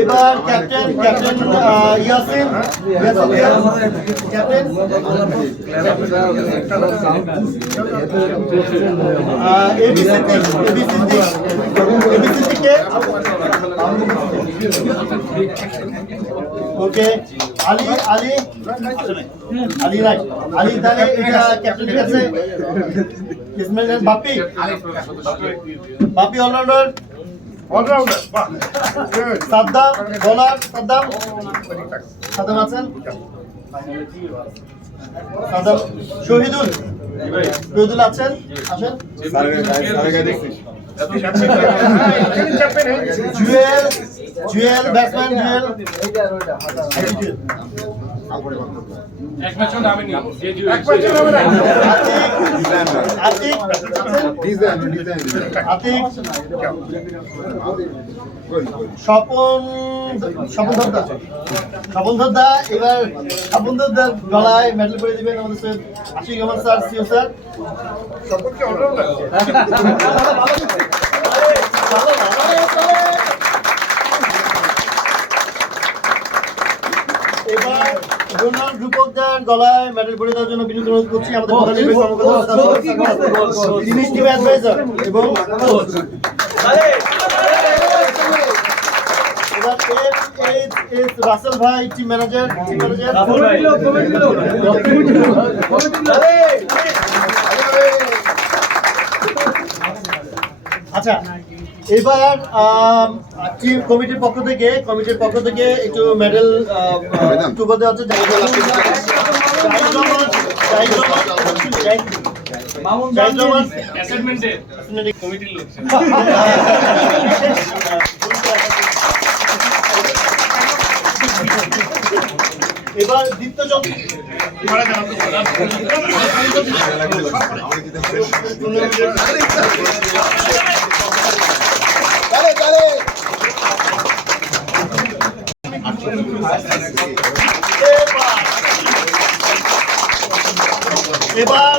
এবার captain captain Yasin captain. ABC ABC ABC থেকে okay, Ali Ali Ali right Ali তাহলে এটা ক্যাপ্টেনের কাছে ইসমাইল বাপি বাপি অলরাউন্ডার অলরাউন্ডার বাহ সাদ্দাম বোলার সাদ্দাম। সাদ্দাম আছেন? সাদ্দাম শহীদুল। শহীদুল আছেন? আসেন। জুয়েল জুয়েল ব্যাটসম্যান জুয়েল। এক ম্যাচও নামে নি যে যে এক পাশে নামে না আতিক আতিক স্বপন স্বপন ধরদা স্বপন এবার স্বপন ধরদার গলায় মেডেল করে দিবেন আমাদের sir Ashiq Rahman sir CO sir. সকলকে অলরাউন্ডার এবার ডোনাল্ড রূপকদার গলায় মেডেল পরে দেওয়ার জন্য বিনীত অনুরোধ করছি। আমাদের প্রধান নির্বাহী কর্মকর্তা অ্যাডভাইজার এবং রাসেল ভাই টিম ম্যানেজার টিম ম্যানেজার। আচ্ছা এবার কমিটির পক্ষ থেকে কমিটির পক্ষ থেকে একটু মেডেল একটু বলতে হচ্ছে জাহিদ রহমান, জাহিদ এবার